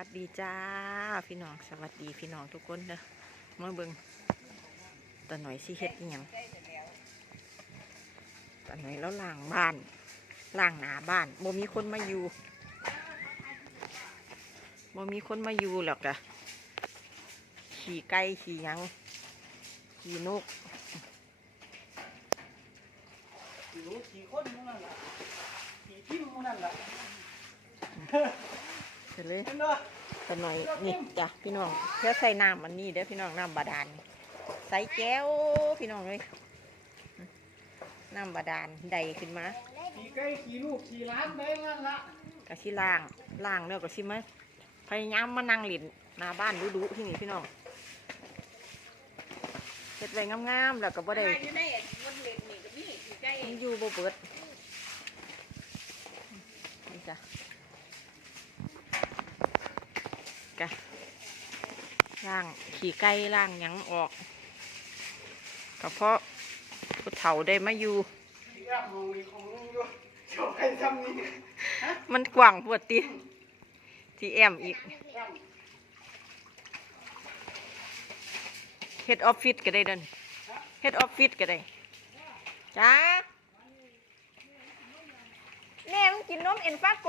วัสดีจ้า พี่น้องสวัสดีพี่น้องทุกคนเด้อมาเบิ่งตาหน่อยสิเฮ็ดอิหยังตาหน่อยแล้วล่างบ้านล่างหน้าบ้านบ่มีคนมาอยู่บ่มีคนมาอยู่หรอกกะขี่ไก่ขี่หยังขี่นกขี่รู้ขี่คนมูนั่นแหละขี่ทิ่มมูนั่นแหละ เสร็จเลยเห็นบ่ตาหน่อยนี่จ้ะพี่น้องเพื่อใส่น้ำมันนี่เด้อพี่น้องน้ำบาดาลใส่แก้วพี่น้องเลยน้ำบาดาลใดขึ้นมาขี่ไก่ขี่ลูกขี่หล้านไปนั่นละก็สิล่างล่างแล้วก็สิมาพยายามมานั่งหลินหน้าบ้านดูๆที่นี่พี่น้องเฮ็ดไว้งามๆแล้วก็บ่ได้อยู่ในวันเล่นนี่ก็มีอยู่ใจมันอยู่บ่เบิดนี่จ้ะกะ ล่างขี่ไก่ล่างหยังออกก็เพราะผู้เฒ่าได้มาอยู่ขี่แอบมองมีของมึงอยู่เดี๋ยวไปทำนี่มันกว้างปวดติที่แอมอีกแอบเฮ็ดออฟฟิศก็ได้เดินเฮ็ดออฟฟิศก็ได้จ้าแม่มึงกินนมเอ็นฟาโก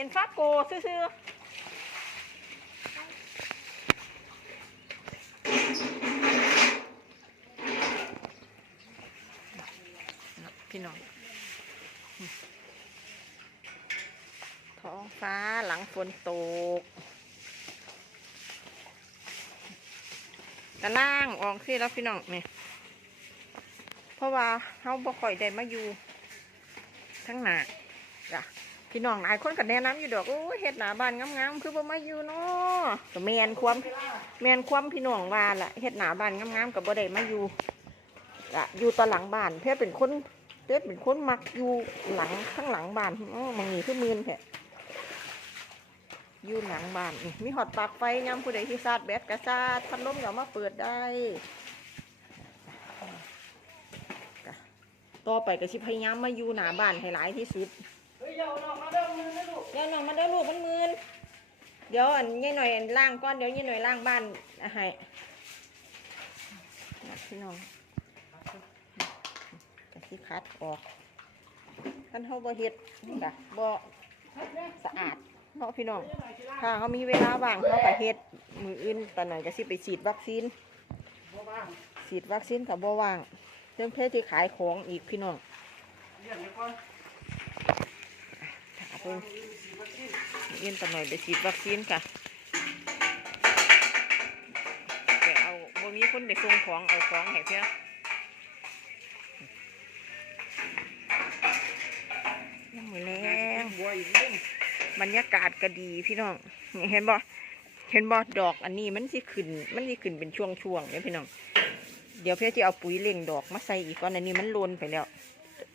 เอ็นฟาโกซื่อๆพี่น้องท้องฟ้าหลังฝนตกกระล่างออกสิแล้วพี่น้องนี่เพราะว่าเขาบ่ค่อยได้มาอยู่ทั้งหนาจ้ะ พี่น้องหลายคนก็แนะนำอยู่ดอกโอ้เฮ็ดหน้าบ้านงามๆคือบ่มาอยู่เนาะก็แมนความแมนความพี่น้องว่าล่ะเฮ็ดหน้าบ้านงามๆก็บ่ได้มาอยู่ก็อยู่ตอนหลังบ้านเพื่อเป็นคนเพื่อเป็นคนมักอยู่หลังข้างหลังบ้านอ๋อมันนี่คือมืนแท้อยู่หลังบ้านนี่มีหอดปลักไฟยามผู้ใดที่ซาดแบตกระซาดพัดลมก็เอามาเปิดได้ต่อไปก็สิพยายามมาอยู่หน้าบ้านให้หลายที่สุด เฮ้ยอย่าเอน้องมาเด้อมือนะลูกเดี๋ยวหนอยมาเด้อลูกมันมืนเดี๋ยวอันยี่หน่อยอันล่างก้อนเดี๋ยวยี่หน่อยล่างบ้านอะให้พี่น้องกะสิคัดออกท่านเขาบ่เฮ็ดกะบ่สะอาดเนาะพี่น้องถ้าเขามีเวลาว่างเขาก็เฮ็ดมืออื่นตอนนั้นก็สิไปฉีดวัคซีนฉีดวัคซีนกับบ่ว่างเรื่องเพศที่ขายของอีกพี่น้อง เรียนเดี๋ยวก่อนต่อหน่อยไปฉีดวัคซีนค่ะแต่เอาบ่มีคนไปส่งของเอาของให้เพื่อยังมือแรงบัวอีกเรื่องบรยากาศก็ดีพี่น้องเห็นบ่เห็นบ่ดอกอันนี้มันสิขึ้น มันสิขึ้นเป็นช่วงๆเนี่ยพี่น้อง เดี๋ยวเพื่อที่เอาปุ๋ยเล่งดอกมาใส่อีกก่อนอันนี้มันลนไปแล้ว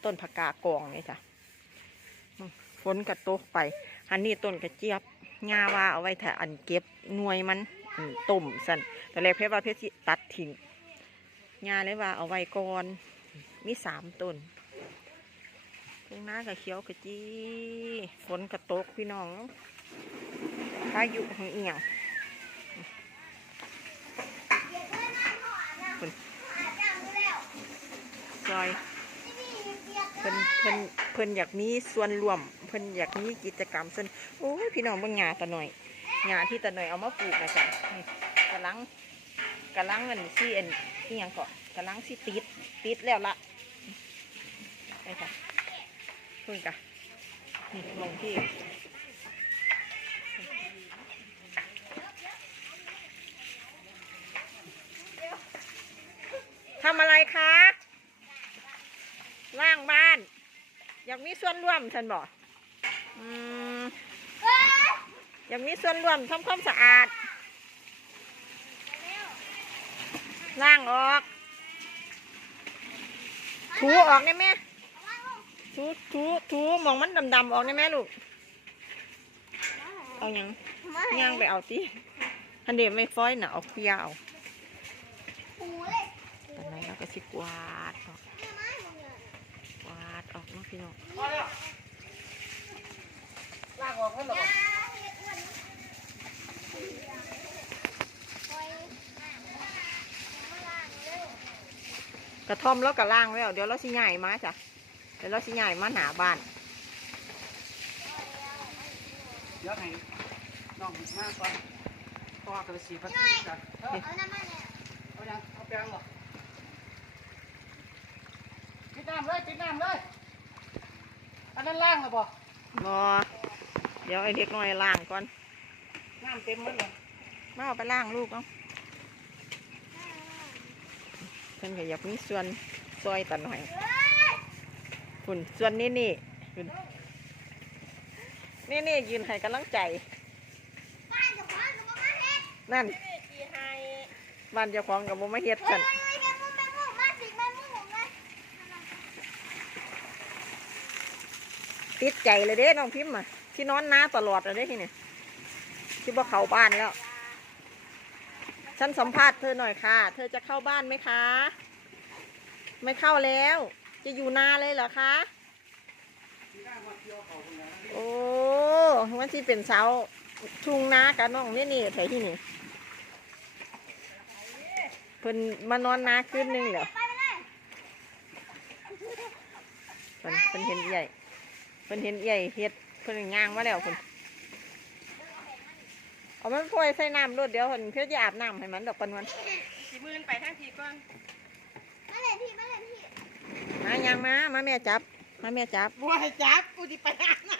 ต้นผักกากองเนี่ยจ้ะ ฝนกระตกไป อันนี้ต้นกระเจี๊ยบงาว่าเอาไว้ถ้าอันเก็บหน่วยมันอืมต้มสันแต่แรกเพชรว่าเพชรตัดทิ้งงาเลยว่าเอาไว้ก่อนมีสามต้นทุ่งนากับเขียวกระจีฝนกระตกพี่น้องพายุของเอียงซอยเพิ่นเพิ่น เพิ่นอยากมีส่วนร่วม เพิ่นอยากมีกิจกรรมส่วนโอ้ยพี่น้องเบิ่งงาตะหน่อยงาที่ตะหน่อยเอามาปลูกนะจ๊ะกระลังกำลังอันซี่อันนี่ยังเกาะกำลังซี่ติดติดแล้วละนี่ค่ะเพิ่นกะนี่ลงที่ำอะไรคะ ล่างบ้าน อยากมี ส่วนร่วมฉันบอกอืมอยากมีส่วนร่วมทำความสะอาดล่างออกถูออกได้ไหมถูถูถูหมองมันดำๆออกได้ไหมลูกเอาหยังย่างไปเอาตีอันเดียวไม่ฟ้อยน่ะเอาเพียเอาตอนนั้นเราก็สิกวาดออกกวาด ออกเนาะพี่น้องลางออกแล้หรอกระท่อมแล้วก็ล่างแล้วเดี๋ยวเราสิใหญ่มาจ้ะเดี๋ยวเราสิใหญ่มาหนาบ้านเดี๋ยวให้น้องมาก่อนต่อกับสีพัดจ้ะเออเนี่ยเอายังเอาแปรงเหรอปิดน้ำเลยปิดน้ำเลย อันนั้นล่างเหรอบ่บอเดี๋ยวไอเด็กน้อยล่างก่อนน้ำเต็มหมดเลยมาเอาไปล่างลูกเนาะเพิ่นก็อยากมีส่วนซอยตันหน่อยคุณส่วนนี่นี่คุณนี่นี่ยืนให้กำลังใจนั่นบ้านเจ้าของกับบ่มาเฮ็ดกัน ติดใจเลยเด้น้องพิมพ์อะที่นอนน้าตลอดเลยเด้ที่นี่ที่บ่เข้าบ้านแล้ว ฉันสัมภาษณ์เธอหน่อยค่ะ เธอจะเข้าบ้านไหมคะ ไม่เข้าแล้ว จะอยู่นาเลยเหรอคะ โอ้วันที่เป็นเสาทุ่งนากับน้องนี่นี่แถวที่นี่เพิ่นมานอนนาคืนหนึงเหรอเพิ่นเพิ่นเห็นใหญ่ เพิ่นเห็นใหญ่เฮ็ดเพิ่นย่างมาแล้วเพิ่นเอามันพ่อยใส่น้ำรดเดี๋ยวเพิ่นเพื่อจะอาบน้ำให้มันดอกปันวันสีมือนไปทางทีก่อนมายังมามาแม่จับ มาแม่จับบัวให้จับกูสิไปอาบน้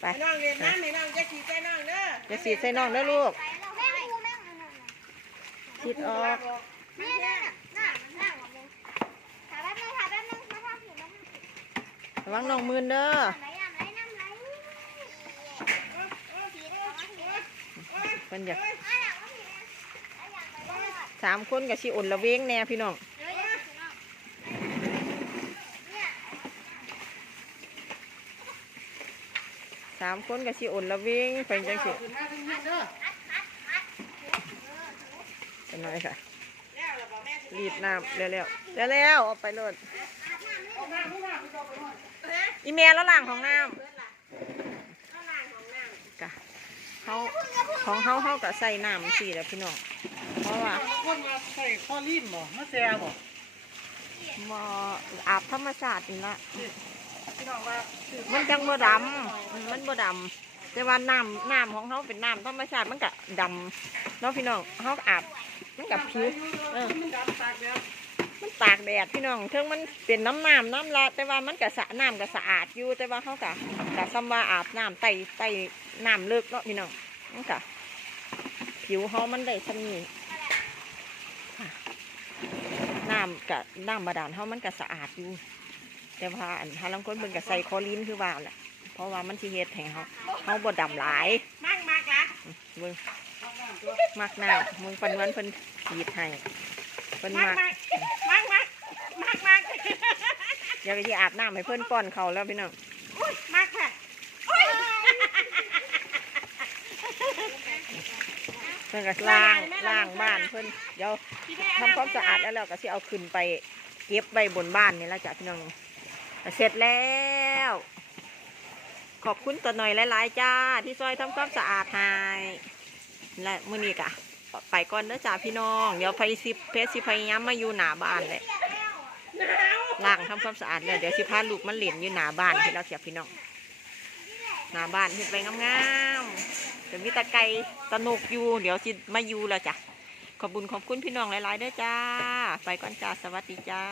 ไปำน้องเรียนน้ำนี่น้องจะขี่ใจน้องเด้อจะสีดใส่น้องเด้อลูกฉีดออก ระวังน้องมืนเด้อเพิ่นอยากสามคนกับชีอ่นละเวงแน่พี่น้องสามคนกับชีอ่นละเวงเป็นจังสิเป็นไรค่ะรีดน้ำเร็วๆเร็วๆเอาไปเลย อีเมลแล้วล่างของน้เอาล้างของน้ำำกะเขาของเขาเขากับใส่น้ำสี่แหล้วพี่น้องเพราะว่าเอาคนมาใส่ข้อรีบบ่มาแซ่บ่มออาบธรรมชาตินี่ละพี่น้องว่ามันจังบ่ดำอืมมันบ่ดำแต่ว่าน้ำน้ำของเขาเป็นน้ำธรรมชาติมันก็ดำเนาะพี่น้องเขาอาบมันกับผิวเออ มันดำตากแดดมันตากแดดพี่น้องเทิงมันเป็นน้ำน้ำน้ำละแต่ว่ามันก็สะน้ำก็สะอาดอยู่ แต่ว่าเขากะกะซ้ำว่าอาบน้ำไต่ไต่น้ำเลิกเนาะพี่น้องมันกะผิวเขามันได้สำนีค่ะน้ำกะน้ำบาดาลเขามันก็สะอาดอยู่ แต่ว่าอันฮาลังคนเพิ่นก็ใส่คลอรีนคือว่าแหละเพราะว่ามันสิเฮ็ดให้เขาเขาบ่ดำหลายมากมากละเบิ่งเอาน้ำตัวมักน้ำมึงปันวันเพิ่นฉีดให้เพิ่นมากมักมากมากมากมากมากอยากที่อาบน้ำให้เพิ่นป้อนเขาวแล้วพี่น้องอุ้ยมากค่ะอุ้ยเพิ่นก็ล้างล้างบ้านเพิ่นเดี๋ยวพี่แม่ทำความสะอาดแล้วเราก็สิเอาขึ้นไปเก็บไว้บนบ้านนี่แล้วจ้ะพี่น้องเสร็จแล้ว ขอบคุณตัวหน่อยหลายๆจ้า ที่ซอยทำความสะอาดให้และมื้อนี้กะ ไปก่อนเด้อจ้าพี่น้อง เดี๋ยวไปสิเพชรสิพยายามมาอยู่หนาบ้านเลยหนาวล้างทำความสะอาดเลยเดี๋ยวสิพาลูกมันเหล่นอยู่หนาบ้านที่เราเสียพี่น้องหนาบ้านเห็นไปงามๆเดี๋ยวมีตะไคร้สนุกอยู่เดี๋ยวสิมาอยู่แล้วจ้ะขอบุญขอบคุณพี่น้องหลายๆเด้อจ้า ไปก่อนจ้าสวัสดีจ้า